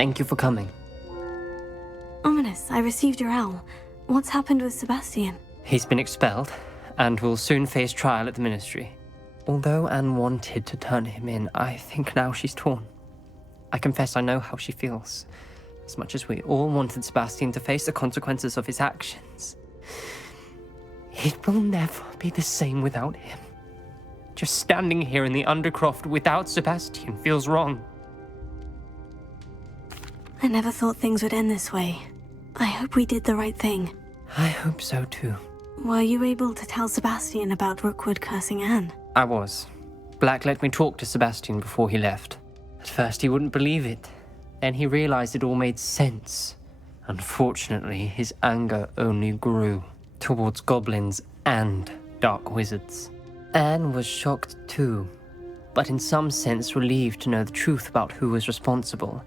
Thank you for coming. Ominous, I received your owl. What's happened with Sebastian? He's been expelled, and will soon face trial at the Ministry. Although Anne wanted to turn him in, I think now she's torn. I confess I know how she feels. As much as we all wanted Sebastian to face the consequences of his actions. It will never be the same without him. Just standing here in the Undercroft without Sebastian feels wrong. I never thought things would end this way. I hope we did the right thing. I hope so too. Were you able to tell Sebastian about Rookwood cursing Anne? I was. Black let me talk to Sebastian before he left. At first he wouldn't believe it. Then he realized it all made sense. Unfortunately, his anger only grew towards goblins and dark wizards. Anne was shocked too, but in some sense relieved to know the truth about who was responsible.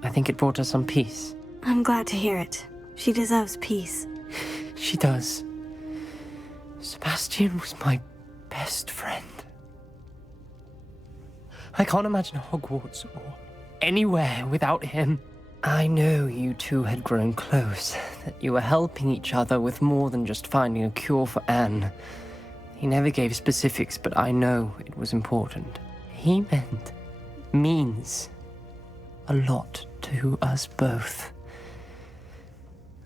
I think it brought her some peace. I'm glad to hear it. She deserves peace. She does. Sebastian was my best friend. I can't imagine Hogwarts or anywhere without him. I know you two had grown close, that you were helping each other with more than just finding a cure for Anne. He never gave specifics, but I know it was important. He means a lot to us both.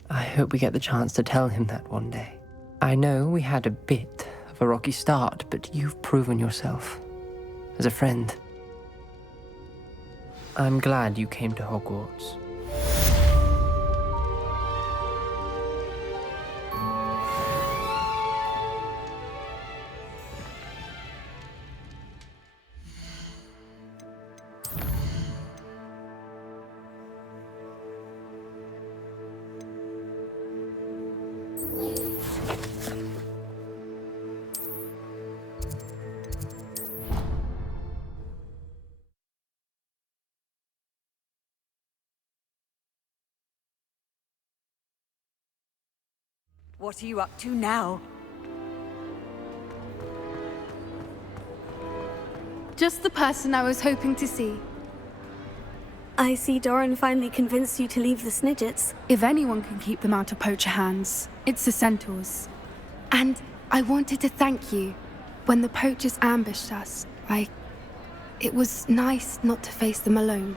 I hope we get the chance to tell him that one day. I know we had a bit of a rocky start, but you've proven yourself as a friend. I'm glad you came to Hogwarts. What are you up to now? Just the person I was hoping to see. I see Doran finally convinced you to leave the Snidgets. If anyone can keep them out of poacher hands, it's the centaurs. And I wanted to thank you. When the poachers ambushed us, it was nice not to face them alone.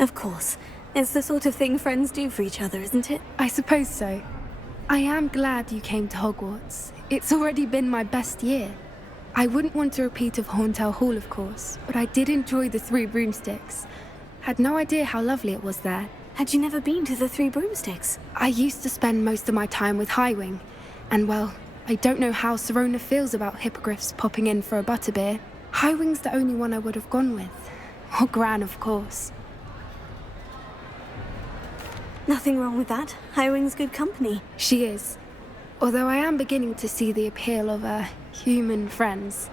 Of course. It's the sort of thing friends do for each other, isn't it? I suppose so. I am glad you came to Hogwarts. It's already been my best year. I wouldn't want a repeat of Horntail Hall, of course, but I did enjoy the Three Broomsticks. Had no idea how lovely it was there. Had you never been to the Three Broomsticks? I used to spend most of my time with Highwing, and well, I don't know how Serona feels about hippogriffs popping in for a butterbeer. Highwing's the only one I would have gone with. Or Gran, of course. Nothing wrong with that. Highwing's good company. She is. Although I am beginning to see the appeal of human friends.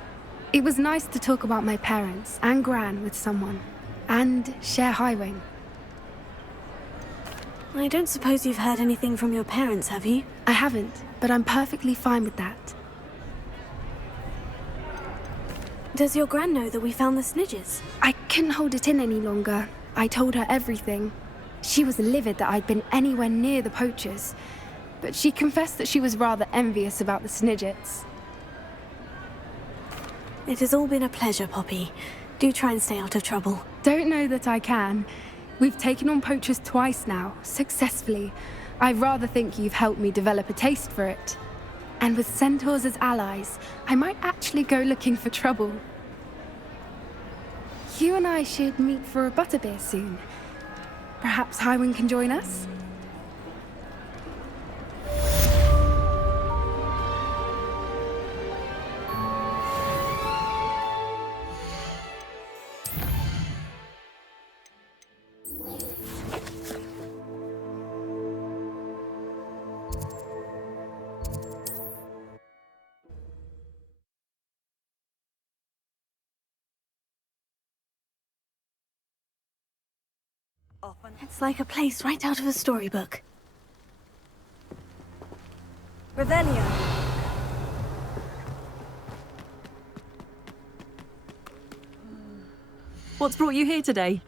It was nice to talk about my parents and Gran with someone. And share Highwing. I don't suppose you've heard anything from your parents, have you? I haven't, but I'm perfectly fine with that. Does your Gran know that we found the Snidgets? I couldn't hold it in any longer. I told her everything. She was livid that I'd been anywhere near the poachers, but she confessed that she was rather envious about the Snidgets. It has all been a pleasure, Poppy. Do try and stay out of trouble. Don't know that I can. We've taken on poachers twice now, successfully. I rather think you've helped me develop a taste for it. And with centaurs as allies, I might actually go looking for trouble. You and I should meet for a butterbeer soon. Perhaps Highwing can join us? It's like a place right out of a storybook. Revelio. What's brought you here today?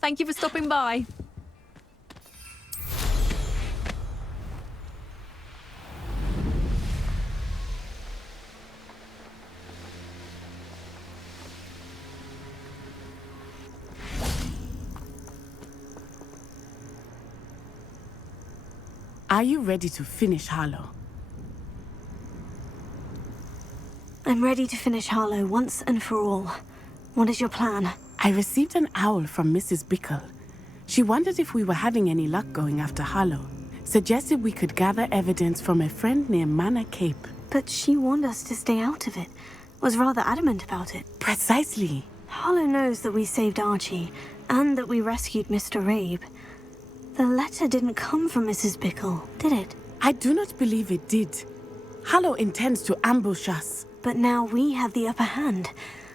Thank you for stopping by. Are you ready to finish Harlow? I'm ready to finish Harlow once and for all. What is your plan? I received an owl from Mrs. Bickle. She wondered if we were having any luck going after Harlow. Suggested we could gather evidence from a friend near Manor Cape. But she warned us to stay out of it. Was rather adamant about it. Precisely. Harlow knows that we saved Archie, and that we rescued Mr. Rabe. The letter didn't come from Mrs. Bickle, did it? I do not believe it did. Harlow intends to ambush us. But now we have the upper hand.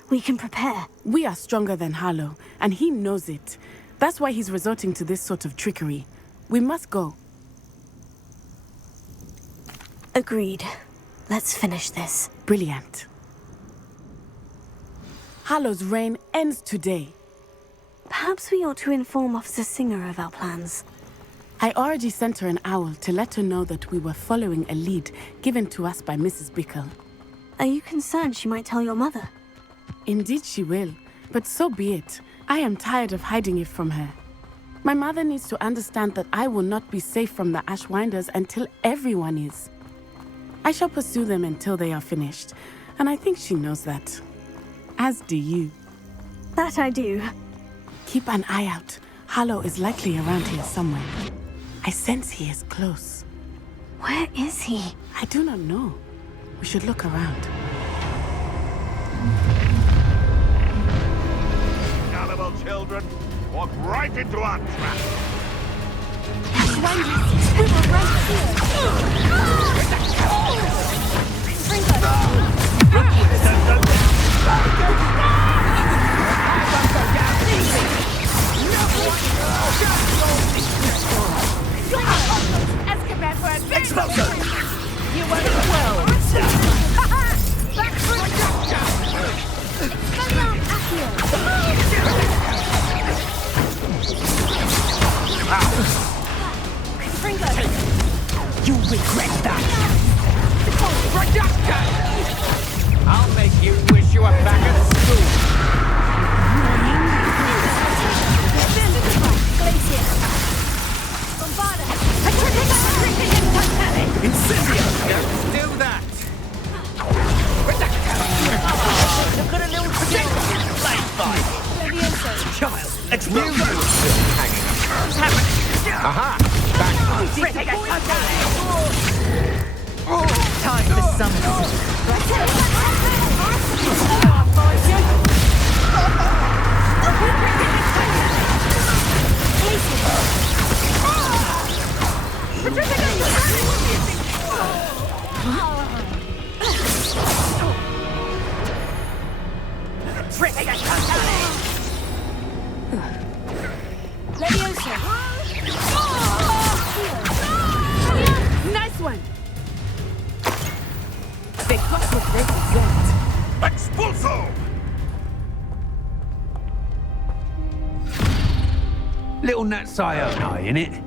We can prepare. We are stronger than Harlow, and he knows it. That's why he's resorting to this sort of trickery. We must go. Agreed. Let's finish this. Brilliant. Harlow's reign ends today. Perhaps we ought to inform Officer Singer of our plans. I already sent her an owl to let her know that we were following a lead given to us by Mrs. Bickle. Are you concerned she might tell your mother? Indeed she will, but so be it. I am tired of hiding it from her. My mother needs to understand that I will not be safe from the Ashwinders until everyone is. I shall pursue them until they are finished, and I think she knows that. As do you. That I do. Keep an eye out. Harlow is likely around here somewhere. I sense he is close. Where is he? I do not know. We should look around. Gullible children, walk right into our trap. You went well. Back for You regret that! I'll make you wish you were back at school. Do that. Look at a little child, excuse me! Aha! Back. Time for some. Nice one! They cross with represent. Expulso! Little Nat's Iona, innit?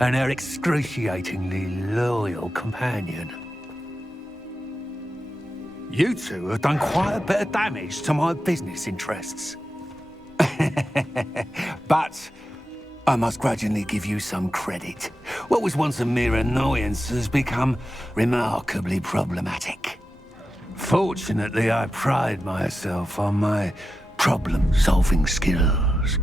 And her excruciatingly loyal companion. You two have done quite a bit of damage to my business interests. But I must grudgingly give you some credit. What was once a mere annoyance has become remarkably problematic. Fortunately, I pride myself on my problem-solving skills.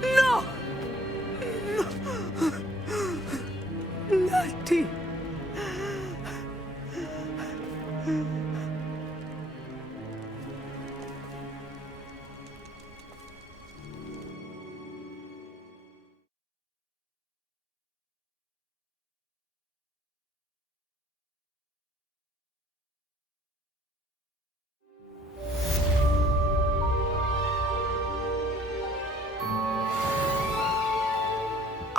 No! Natty!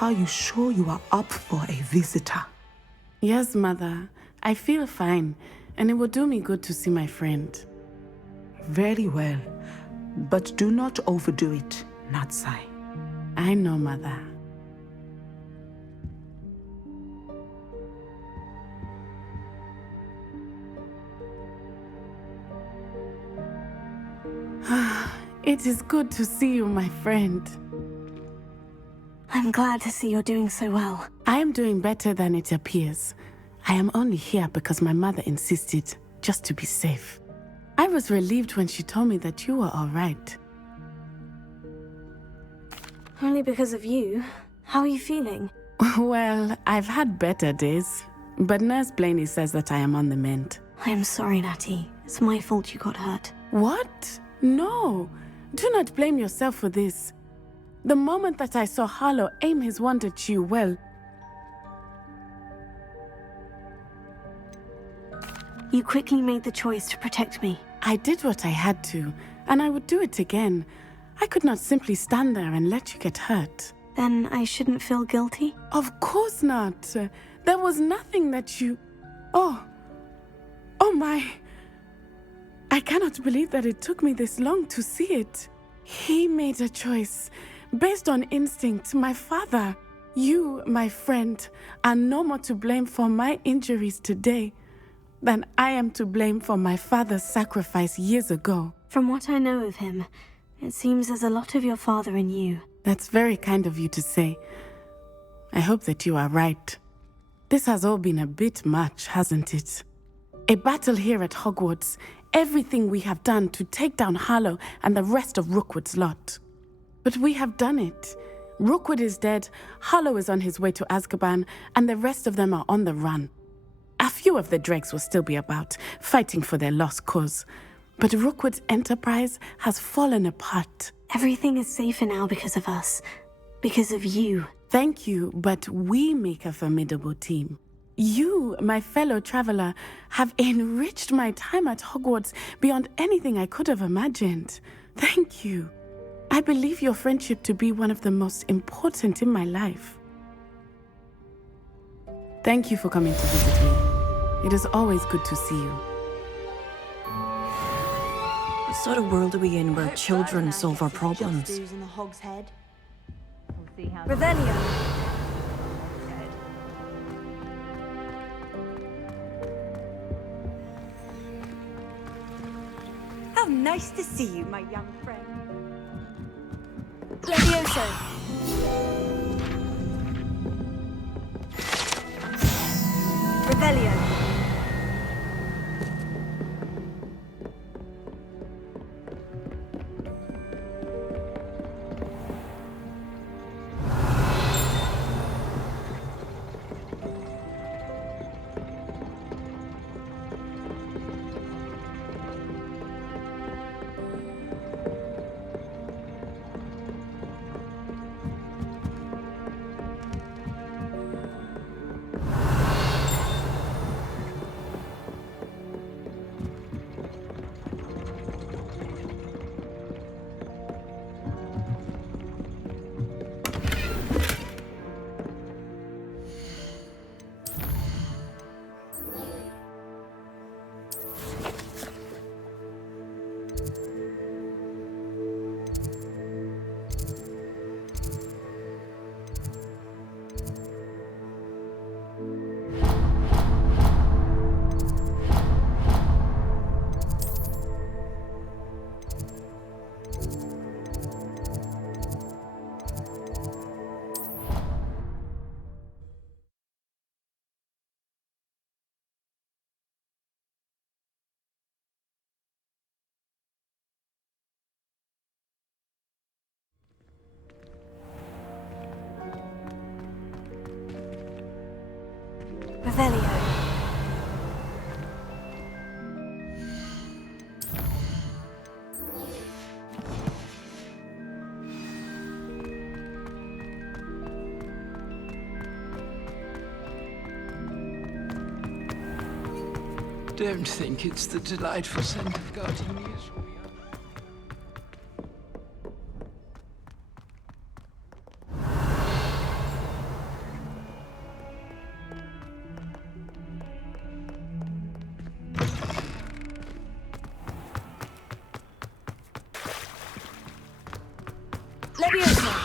Are you sure you are up for a visitor? Yes, Mother. I feel fine, and it will do me good to see my friend. Very well. But do not overdo it, Natsai. I know, Mother. It is good to see you, my friend. I'm glad to see you're doing so well. I am doing better than it appears. I am only here because my mother insisted, just to be safe. I was relieved when she told me that you were all right. Only because of you. How are you feeling? Well, I've had better days, but Nurse Blaney says that I am on the mend. I am sorry, Natty. It's my fault you got hurt. What? No. Do not blame yourself for this. The moment that I saw Harlow aim his wand at you, well... You quickly made the choice to protect me. I did what I had to, and I would do it again. I could not simply stand there and let you get hurt. Then I shouldn't feel guilty? Of course not. There was nothing that you... Oh my... I cannot believe that it took me this long to see it. He made a choice. Based on instinct, my father. You, my friend, are no more to blame for my injuries today than I am to blame for my father's sacrifice years ago. From what I know of him, it seems there's a lot of your father in you. That's very kind of you to say. I hope that you are right. This has all been a bit much, hasn't it? A battle here at Hogwarts, everything we have done to take down Harlow and the rest of Rookwood's lot. But we have done it. Rookwood is dead, Harlow is on his way to Azkaban, and the rest of them are on the run. A few of the dregs will still be about, fighting for their lost cause. But Rookwood's enterprise has fallen apart. Everything is safer now because of us. Because of you. Thank you, but we make a formidable team. You, my fellow traveler, have enriched my time at Hogwarts beyond anything I could have imagined. Thank you. I believe your friendship to be one of the most important in my life. Thank you for coming to visit me. It is always good to see you. What sort of world are we in where children solve our problems? Revelio. How nice to see you, my young friend. Levioso. Revelio. Don't think it's the delightful scent of gardenias. Leviosa!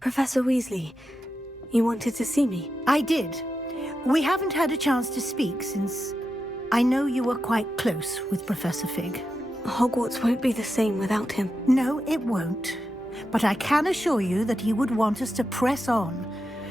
Professor Weasley, you wanted to see me? I did. We haven't had a chance to speak since I know you were quite close with Professor Fig. Hogwarts won't be the same without him. No, it won't. But I can assure you that he would want us to press on,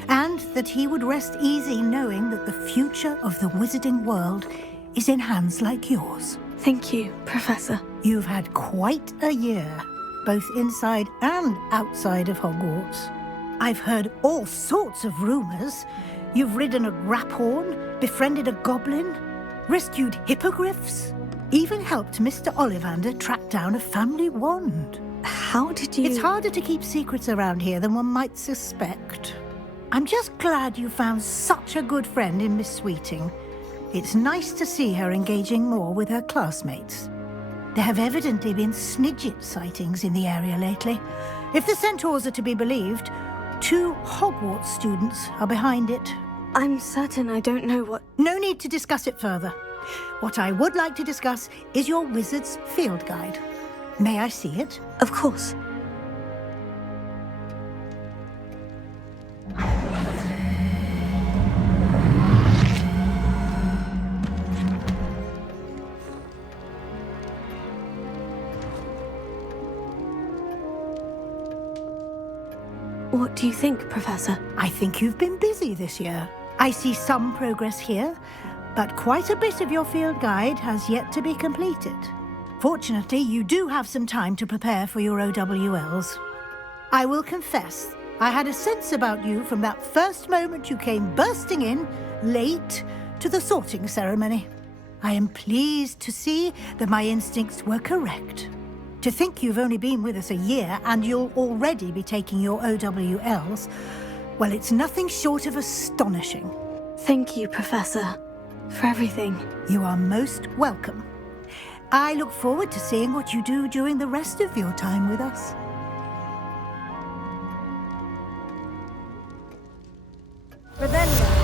and that he would rest easy knowing that the future of the wizarding world is in hands like yours. Thank you, Professor. You've had quite a year, both inside and outside of Hogwarts. I've heard all sorts of rumors. You've ridden a graphorn, befriended a goblin, rescued hippogriffs, even helped Mr. Ollivander track down a family wand. How did you... It's harder to keep secrets around here than one might suspect. I'm just glad you found such a good friend in Miss Sweeting. It's nice to see her engaging more with her classmates. There have evidently been Snidget sightings in the area lately. If the centaurs are to be believed, 2 Hogwarts students are behind it. I'm certain I don't know what... No need to discuss it further. What I would like to discuss is your wizard's field guide. May I see it? Of course. What do you think, Professor? I think you've been busy this year. I see some progress here, but quite a bit of your field guide has yet to be completed. Fortunately, you do have some time to prepare for your OWLs. I will confess, I had a sense about you from that first moment you came bursting in, late, to the sorting ceremony. I am pleased to see that my instincts were correct. To think you've only been with us a year and you'll already be taking your OWLs, well, it's nothing short of astonishing. Thank you, Professor, for everything. You are most welcome. I look forward to seeing what you do during the rest of your time with us. Revelio.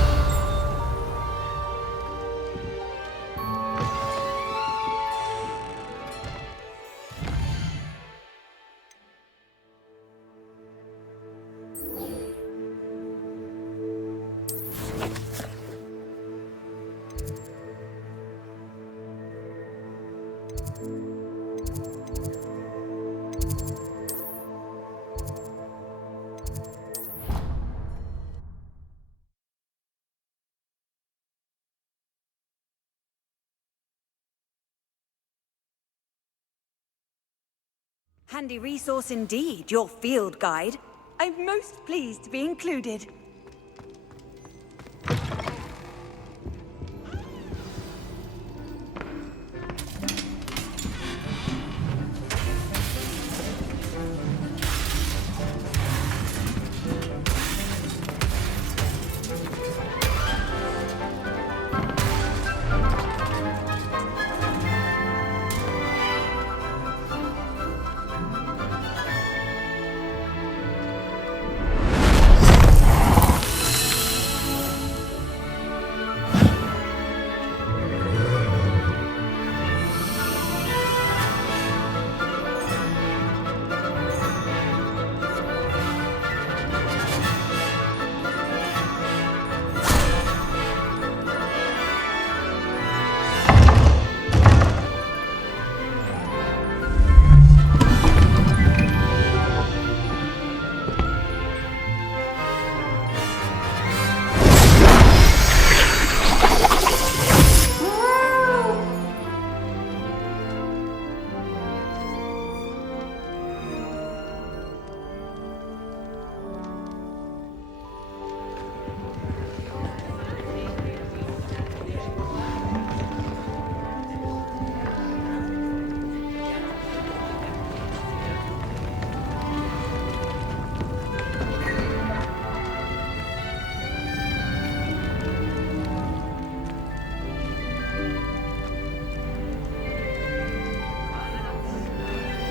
Handy resource indeed, your field guide. I'm most pleased to be included.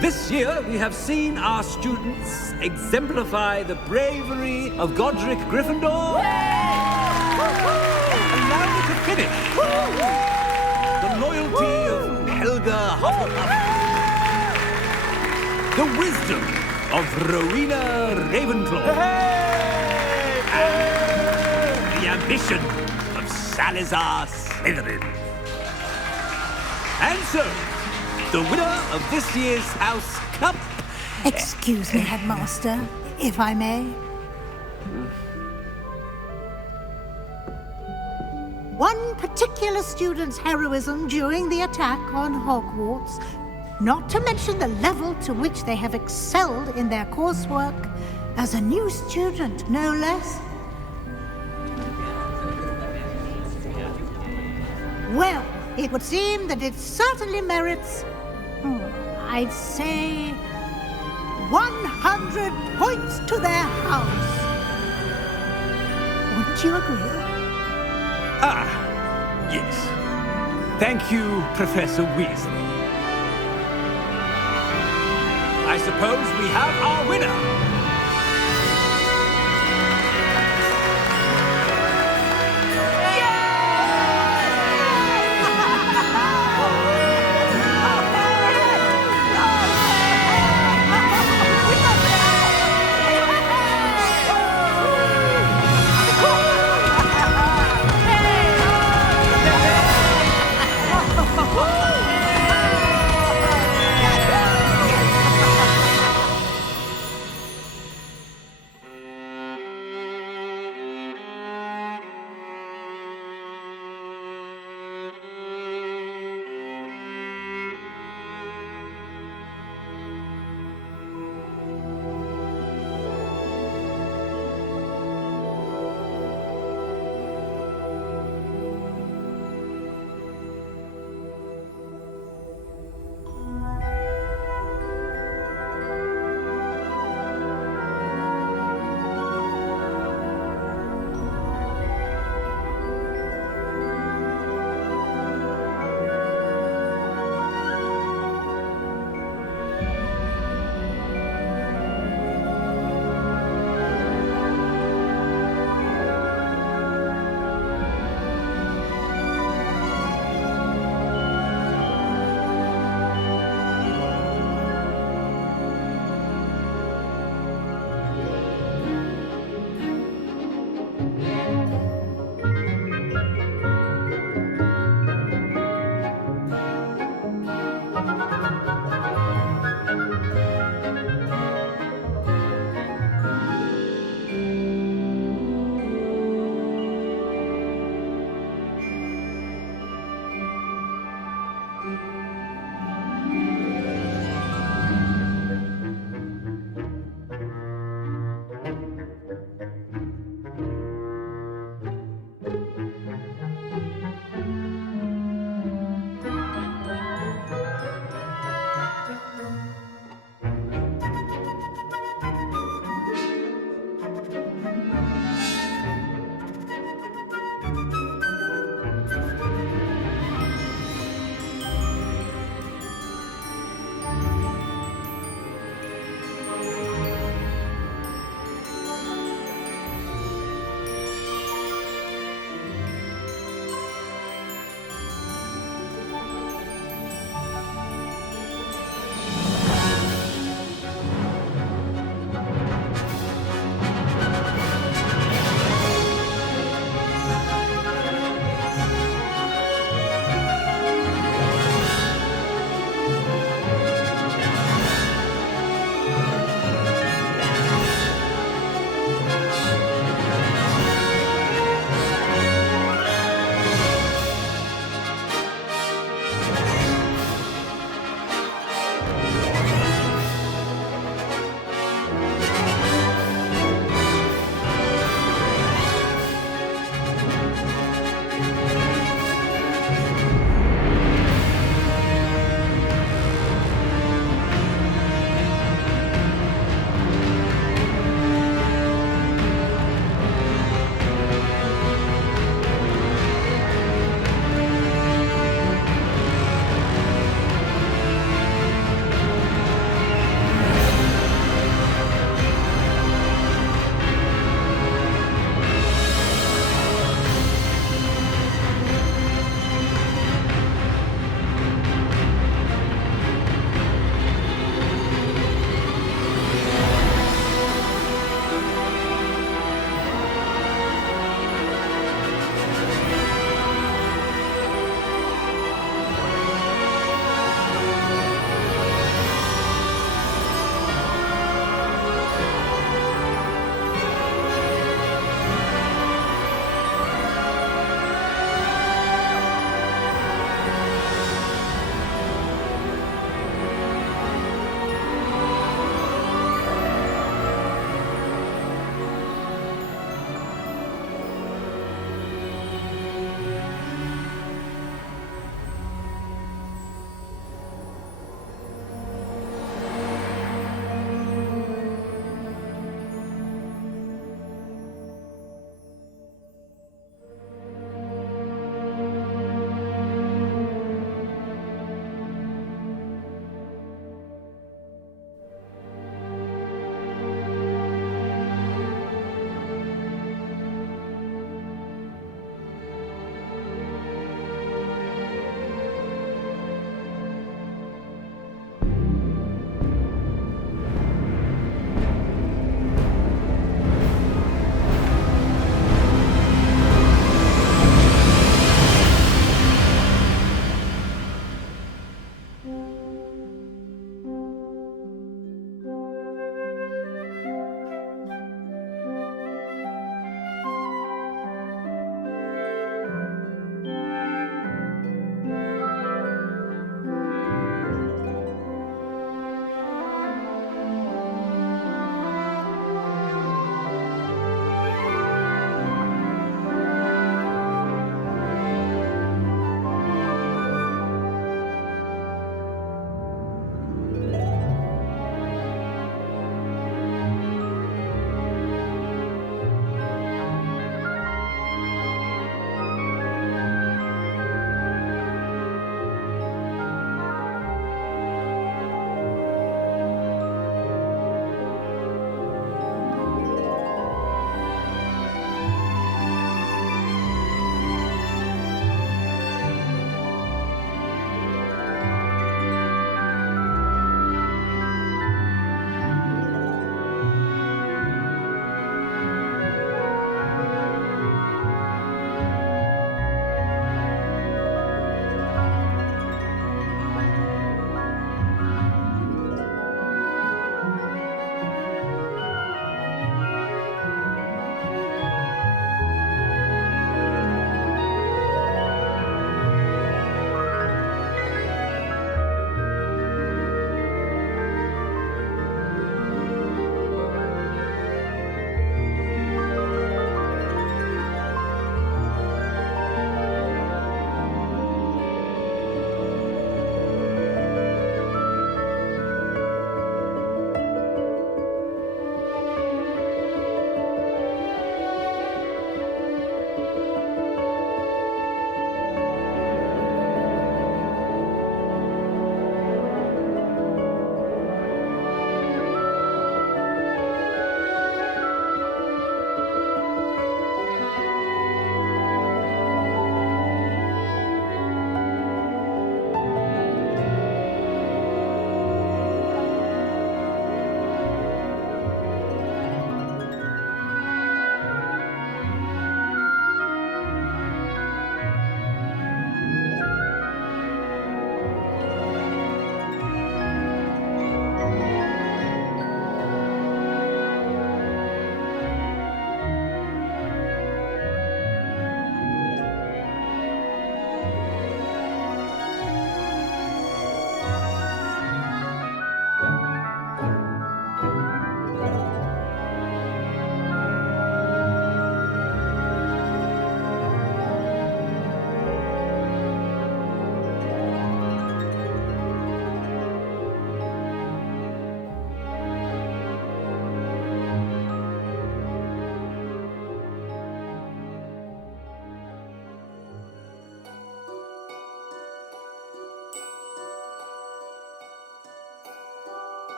This year, we have seen our students exemplify the bravery of Godric Gryffindor. And now we can finish. The loyalty of Helga Hufflepuff. The wisdom of Rowena Ravenclaw. And the ambition of Salazar Slytherin. And so, the winner of this year's House Cup... Excuse me, Headmaster, if I may. One particular student's heroism during the attack on Hogwarts, not to mention the level to which they have excelled in their coursework, as a new student, no less. Well, it would seem that it certainly merits, I'd say, 100 points to their house. Wouldn't you agree? Ah, yes. Thank you, Professor Weasley. I suppose we have our winner.